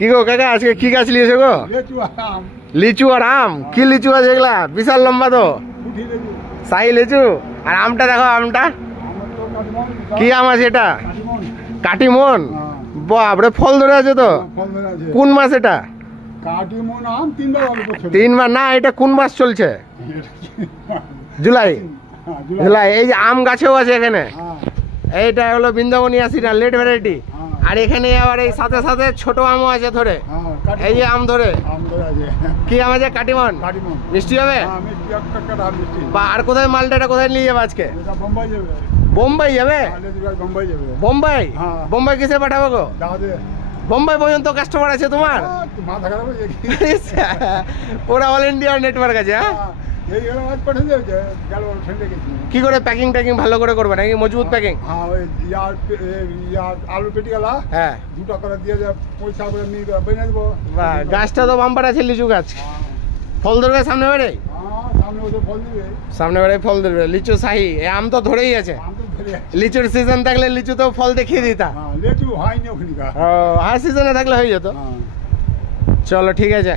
কি গো কাকা আজকে কি গাছ নিয়েছো গো? লিচু আর আম। কি লিচু আছে এগুলা? বিশাল লম্বা তো। শাহী লিচু। আর আমটা দেখো, আমটা কি আম আছে এটা? কাটিমন। বাপরে ফল ধরে আছে তো। কোন মাস এটা? তিনবার না, এটা কোন মাস চলছে? জুলাই। জুলাই। এই যে আম গাছেও আছে এখানে। এইটা হলো বৃন্দাবনী আসিনা লেট ভ্যারাইটি। আর এখানে আবার এই সাথে সাথে ছোট আমও আছে ধরে। এই যে আম ধরে। কি আম আছে? কাটিমন। মিষ্টি হবে। বা আর কোথায় মালটা, এটা কোথায় নিয়ে যাবে আজকে? বোম্বাই যাবে। বোম্বাই? বোম্বাই কিসে পাঠাবো গো? বোম্বাই পর্যন্ত কাস্টমার আছে তোমার? ওরা অল ইন্ডিয়া নেটওয়ার্ক আছে। কি করে প্যাকিং ট্যাকিং ভালো করে করবে নাকি? মজবুত প্যাকিং? আলু পেটি গেলা, হ্যাঁ 2 টাকা করে দিয়ে পয়সা করে নিয়ে বেনে দেবো। গাছটা তো বাম্পার আছে, লিচু গাছ। ফল ধরবে সামনে বারে? সামনে বারে ফল ধরবে। লিচু শাহী। আম তো ধরেই আছে। লিচুর সিজন থাকলে লিচু তো ফল দেখিয়ে দিতা। লিচু হয়নি ওখানে। আর সিজনে থাকলে হয়ে যেত। চলো ঠিক আছে।